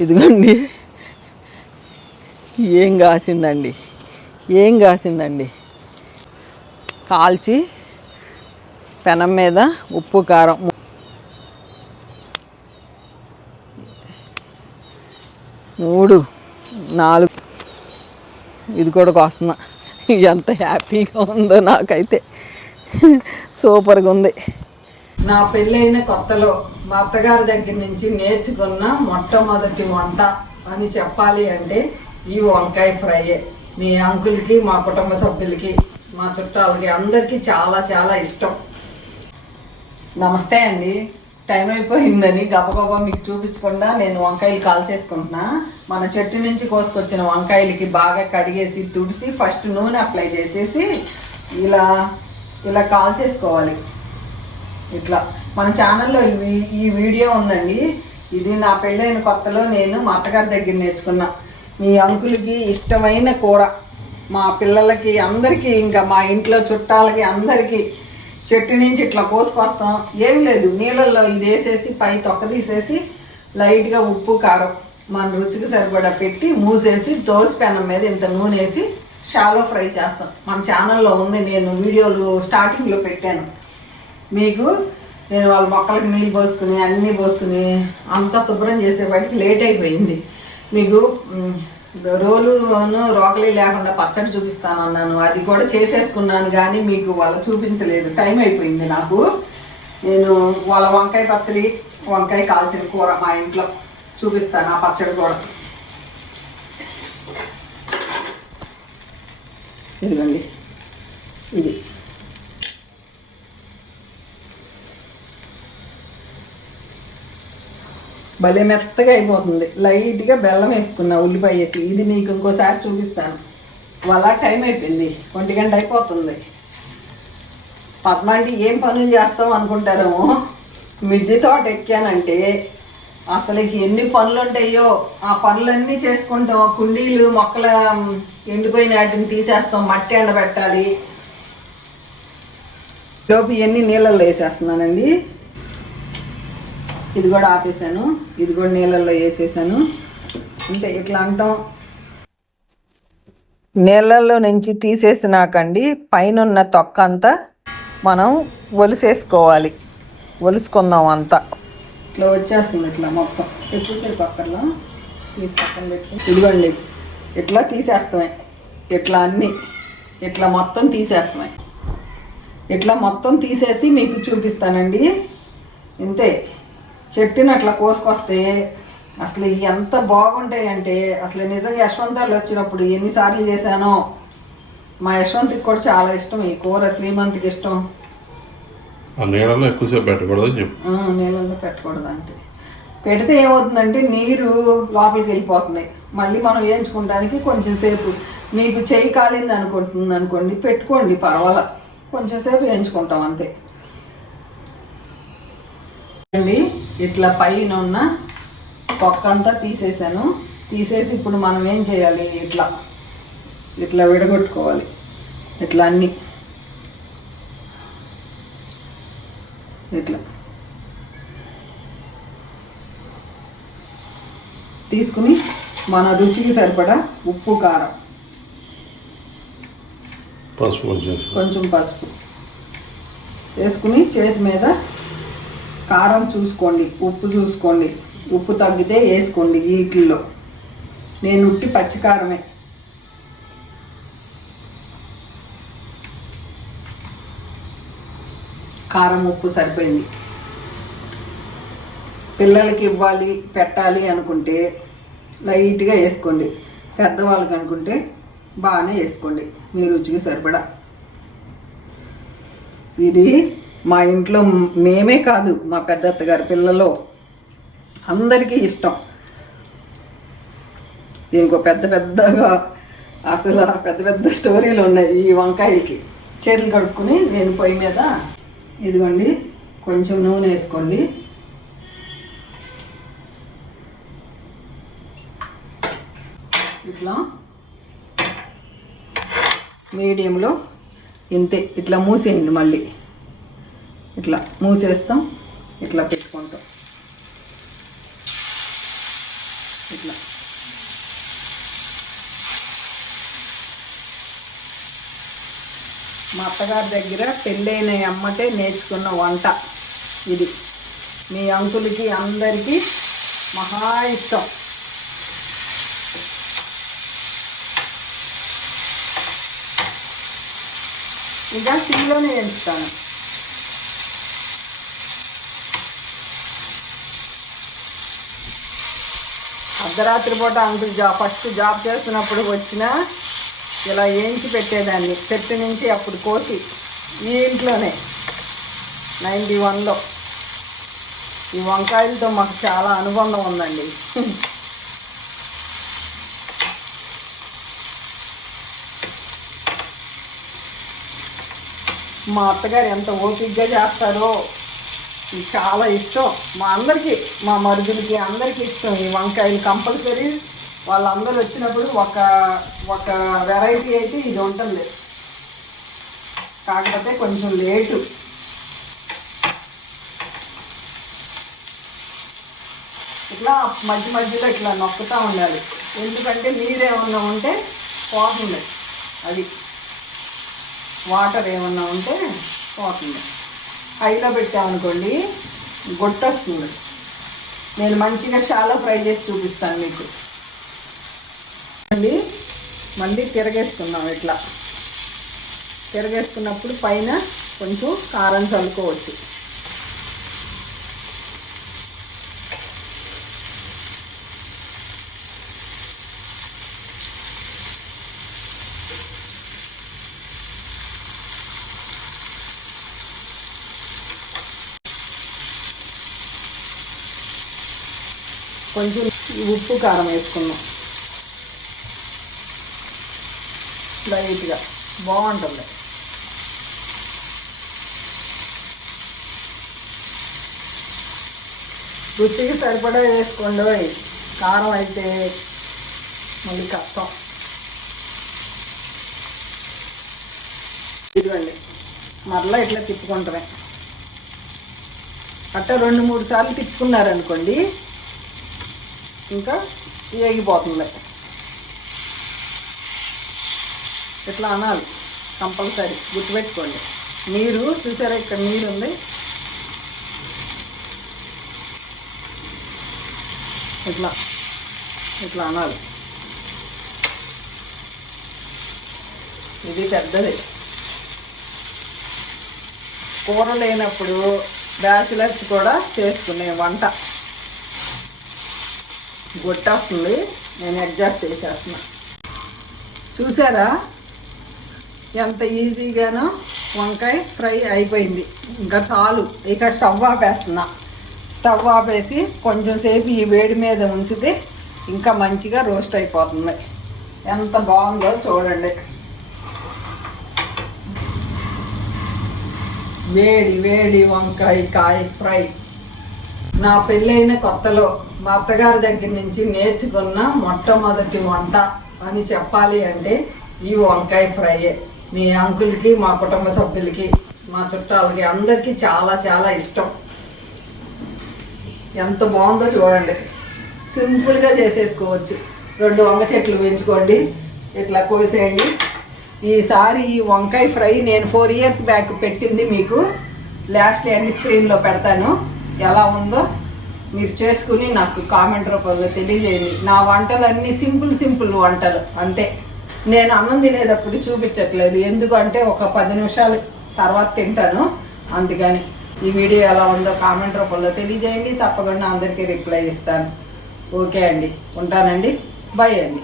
ఇదిగోండి. ఏం కాసిందండి? ఏం కాసిందండి? కాల్చి పెనం మీద ఉప్పు కారం మూడు నాలుగు. ఇది కూడా కోస్తున్నా. ఎంత హ్యాపీగా ఉందో నాకైతే. సూపర్గా ఉంది. నా పెళ్ళైన కొత్తలో మా అత్తగారి దగ్గర నుంచి నేర్చుకున్న మొట్టమొదటి వంట అని చెప్పాలి అంటే ఈ వంకాయ ఫ్రై మీ అంకుల్కి మా కుటుంబ సభ్యులకి మా చుట్టాలకి అందరికీ చాలా చాలా ఇష్టం. నమస్తే అండి. టైం అయిపోయిందని గబగబా మీకు చూపించకుండా నేను వంకాయలు కాల్ చేసుకుంటున్నా. మన చెట్టు నుంచి కోసుకొచ్చిన వంకాయలకి బాగా కడిగేసి తుడిసి ఫస్ట్ నూనె అప్లై చేసేసి ఇలా ఇలా కాల్ చేసుకోవాలి. ఇట్లా. మన ఛానల్లో ఈ వీడియో ఉందండి. ఇది నా పెళ్ళైన కొత్తలో నేను మా అత్తగారి దగ్గర నేర్చుకున్నా. మీ అంకులకి ఇష్టమైన కూర. మా పిల్లలకి అందరికీ ఇంకా మా ఇంట్లో చుట్టాలకి అందరికీ చెట్టు నుంచి ఇట్లా కోసుకొస్తాం. ఏం లేదు నీళ్ళల్లో ఇది వేసేసి పై తొక్క తీసేసి లైట్గా ఉప్పు కారం మన రుచికి సరిపడా పెట్టి మూసేసి దోశ పెనం మీద ఇంత నూనె వేసి షాలో ఫ్రై చేస్తాం. మన ఛానల్లో ఉంది నేను వీడియోలు స్టార్టింగ్లో పెట్టాను. మీకు నేను వాళ్ళ మొక్కలకి నీళ్ళు పోసుకుని అన్నీ పోసుకుని అంతా శుభ్రం చేసేవాటికి లేట్ అయిపోయింది. మీకు రోలును రోకలి లేకుండా పచ్చడి చూపిస్తాను అన్నాను. అది కూడా చేసేసుకున్నాను కానీ మీకు వాళ్ళు చూపించలేదు. టైం అయిపోయింది నాకు. నేను వాళ్ళ వంకాయ పచ్చడి వంకాయ కాల్చిన కూర మా ఇంట్లో చూపిస్తాను ఆ పచ్చడి కూడా. ఇదిగోండి. ఇది. భలే మెత్తగా అయిపోతుంది. లైట్గా బెల్లం వేసుకున్నా ఉల్లిపాయ వేసి. ఇది మీకు ఇంకోసారి చూపిస్తాను. వాళ్ళ టైం అయిపోయింది. ఒంటి గంట అయిపోతుంది. పద్మాంటి ఏం పనులు చేస్తాం అనుకుంటారేమో? మిద్దె తోట ఎక్కానంటే అసలు ఎన్ని పనులు ఉంటాయో ఆ పనులన్నీ చేసుకుంటాం. కుండీలు మొక్కల ఎండిపోయిన వాటిని తీసేస్తాం. మట్టి ఎండబెట్టాలి. లోపు ఇవన్నీ నీళ్ళల్లో వేసేస్తున్నానండి. ఇది కూడా ఆపేసాను ఇది కూడా నీళ్ళల్లో వేసేసాను. అంతే ఇట్లా అంటాం. నీళ్ళల్లో నుంచి తీసేసినాకండి పైన ఉన్న తొక్క అంతా మనం ఒలిసేసుకోవాలి. ఒలుసుకుందాం అంతా. ఇట్లా వచ్చేస్తుంది ఇట్లా మొత్తం. ఎక్కువసేపు అక్కర్లో తీసి పక్కన పెట్టి. ఇదిగోండి ఇట్లా తీసేస్తామే ఇట్లా అన్నీ. ఇట్లా మొత్తం తీసేస్తామే ఇట్లా మొత్తం తీసేసి మీకు చూపిస్తానండి. ఇంతే. చెట్టుని అట్లా కోసుకొస్తే అసలు ఎంత బాగుంటాయంటే అసలు నిజంగా యశ్వంతాలు వచ్చినప్పుడు ఎన్నిసార్లు చేశానో. మా యశ్వంత్కి కూడా చాలా ఇష్టం ఈ కూర శ్రీమంత్కి ఇష్టం. ఆ నీళ్ళలో ఎక్కువసేపు పెట్టకూడదని చెప్పు. ఆ, నీళ్ళల్లో పెట్టకూడదు అంతే. పెడితే ఏమవుతుందంటే నీరు లోపలికి వెళ్ళిపోతుంది. మళ్ళీ మనం వేయించుకోవడానికి కొంచెం సేపు. మీకు చెయ్యి కాలింది అనుకుంటుంది అనుకోండి పెట్టుకోండి పర్వాలా. కొంచెం సేపు వేయించుకుంటాం అంతే. అండి ఇట్లా పైన ఉన్న పొక్క అంతా తీసేసాను. తీసేసి ఇప్పుడు మనం ఏం చేయాలి? ఇట్లా. ఇట్లా విడగొట్టుకోవాలి. ఇట్లా అన్నీ. ఇట్లా. తీసుకుని మన రుచికి సరిపడా ఉప్పు కారం. పసుపు కొంచెం పసుపు. వేసుకుని చేతి మీద కారం చూసుకోండి ఉప్పు చూసుకోండి ఉప్పు తగ్గితే వేసుకోండి వీటిల్లో నేను ఉట్టి పచ్చికారమే కారం ఉప్పు సరిపోయింది. పిల్లలకి ఇవ్వాలి పెట్టాలి అనుకుంటే లైట్గా వేసుకోండి. పెద్దవాళ్ళకి అనుకుంటే బాగానే వేసుకోండి. మీ రుచికి సరిపడా. ఇది మా ఇంట్లో మేమే కాదు మా పెద్దత్త గారి పిల్లలు. అందరికీ ఇష్టం. ఇంకో పెద్ద పెద్దగా అసలు పెద్ద పెద్ద స్టోరీలు ఉన్నాయి ఈ వంకాయకి చేతులు కడుక్కుని నేను పొయ్యి మీద ఇదిగోండి కొంచెం నూనె వేసుకోండి. ఇట్లా మీడియంలో ఇంతే ఇట్లా మూసేయండి మళ్ళీ. ఇట్లా మూసేస్తాం ఇట్లా పెట్టుకుంటాం. ఇట్లా. మా అత్తగారి దగ్గర పెళ్ళైన అమ్మటే నేర్చుకున్న వంట ఇది. మీ అంకులకి అందరికీ మహా ఇష్టం. ఇంకా సిమ్లోనే ఎంచుతాను అర్ధరాత్రి పూట అంకుల్ జాబ్ ఫస్ట్ జాబ్ చేస్తున్నప్పుడు వచ్చిన ఇలా ఏంచి పెట్టేదాన్ని. చెట్టు నుంచి అప్పుడు కోసి ఈ ఇంట్లోనే. నైంటీ వన్లో. ఈ వంకాయలతో మాకు చాలా అనుబంధం ఉందండి. మా అత్తగారు ఎంత ఓపిక్గా చేస్తారో చాలా ఇష్టం. మా అందరికీ మా మరుదులకి అందరికీ ఇష్టం ఈ వంకాయలు కంపల్సరీ. వాళ్ళందరూ వచ్చినప్పుడు ఒక ఒక వెరైటీ అయితే ఇది ఉంటుంది. కాకపోతే కొంచెం లేటు ఇట్లా మధ్య మధ్యలో ఇట్లా నొక్కుతూ ఉండాలి. ఎందుకంటే నీరేమన్నా ఉంటే పోతుంది. అది. వాటర్ ఏమన్నా ఉంటే పోతుంది. హైలో పెట్టామనుకోండి గొట్టొస్తుంది. నేను మంచిగా షాలో ఫ్రై చేసి చూపిస్తాను మీకు. మళ్ళీ మళ్ళీ తిరగేసుకున్నాం ఇట్లా. తిరగేసుకున్నప్పుడు పైన కొంచెం కారం చల్లుకోవచ్చు. కొంచెం ఉప్పు కారం వేసుకుందాం. లైట్గా. బాగుంటుంది. రుచికి సరిపడా వేసుకోండి కారం అయితే మళ్ళీ కష్టం ఇదిగోండి. మరలా ఇట్లా తిప్పుకుంటామే. అట్ట రెండు మూడు సార్లు తిప్పుకున్నారనుకోండి ఇంకా వేగిపోతుంది. ఇట్లా అనాలి కంపల్సరీ గుర్తుపెట్టుకోండి. నీరు చూసారా ఇక్కడ నీరు ఉంది? ఇట్లా ఇట్లా అనాలి. ఇది పెద్దది. కూర లేనప్పుడు బ్యాచిలర్స్ కూడా చేసుకునే వంట. గొట్టేస్తుంది నేను అడ్జస్ట్ చేసేస్తున్నా. చూసారా? ఎంత ఈజీగానో వంకాయ ఫ్రై అయిపోయింది. ఇంకా చాలు. ఇక స్టవ్ ఆపేస్తున్నా. స్టవ్ ఆపేసి కొంచెం సేపు ఈ వేడి మీద ఉంచితే ఇంకా మంచిగా రోస్ట్ అయిపోతుంది. ఎంత బాగుందో చూడండి. వేడి వేడి వంకాయ కాయ ఫ్రై. నా పెళ్ళైన కొత్తలో మా అత్తగారి దగ్గర నుంచి నేర్చుకున్న మొట్టమొదటి వంట అని చెప్పాలి అంటే ఈ వంకాయ ఫ్రైయే మీ అంకుల్కి మా కుటుంబ సభ్యులకి మా చుట్టాలకి అందరికీ చాలా చాలా ఇష్టం. ఎంత బాగుందో చూడండి. సింపుల్గా చేసేసుకోవచ్చు. రెండు వంగ చెట్లు పెంచుకోండి ఇట్లా కోసేయండి. ఈసారి ఈ వంకాయ ఫ్రై నేను ఫోర్ ఇయర్స్ బ్యాక్ పెట్టింది మీకు. లాస్ట్ ఎండ్ స్క్రీన్లో పెడతాను. ఎలా ఉందో మీరు చేసుకుని నాకు కామెంట్ రూపంలో తెలియజేయండి. నా వంటలన్నీ సింపుల్ సింపుల్ వంటలు అంతే. నేను అన్నం తినేటప్పుడు చూపించట్లేదు. ఎందుకంటే ఒక పది నిమిషాలు తర్వాత తింటాను. అందుకని ఈ వీడియో ఎలా ఉందో కామెంట్ రూపంలో తెలియజేయండి. తప్పకుండా అందరికీ రిప్లై ఇస్తాను. ఓకే అండి. ఉంటానండి. బై అండి.